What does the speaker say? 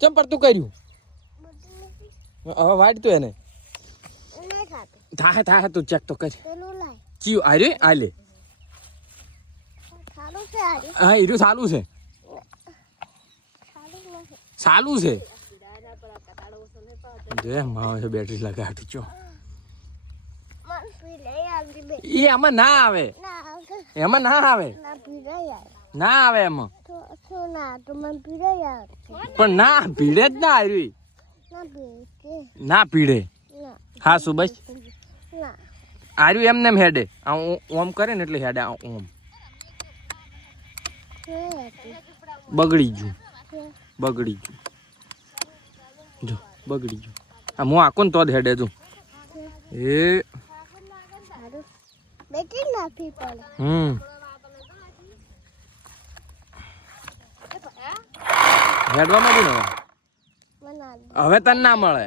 ચમ પર તું કર્યું હવે વાટ તું એને થાય તું ચેક તો કર ચિયો આરે આલે હા હીરું ચાલુ છે જે માવે બેટરી લગાડી ચો એ આમાં ના આવે એમાં ના આવે એમાં પણ ના ભીડે જ ના આવી ના પીડે હા સુબસ આર્યું એમને એમ હેડે ઓમ કરે ને એટલે હેડે ઓમ બગડી ગયું જો બગડી ગયું આ હું આખું ને તો જ હેડે તું એ હેડવા માંડી ને હવે તને ના મળે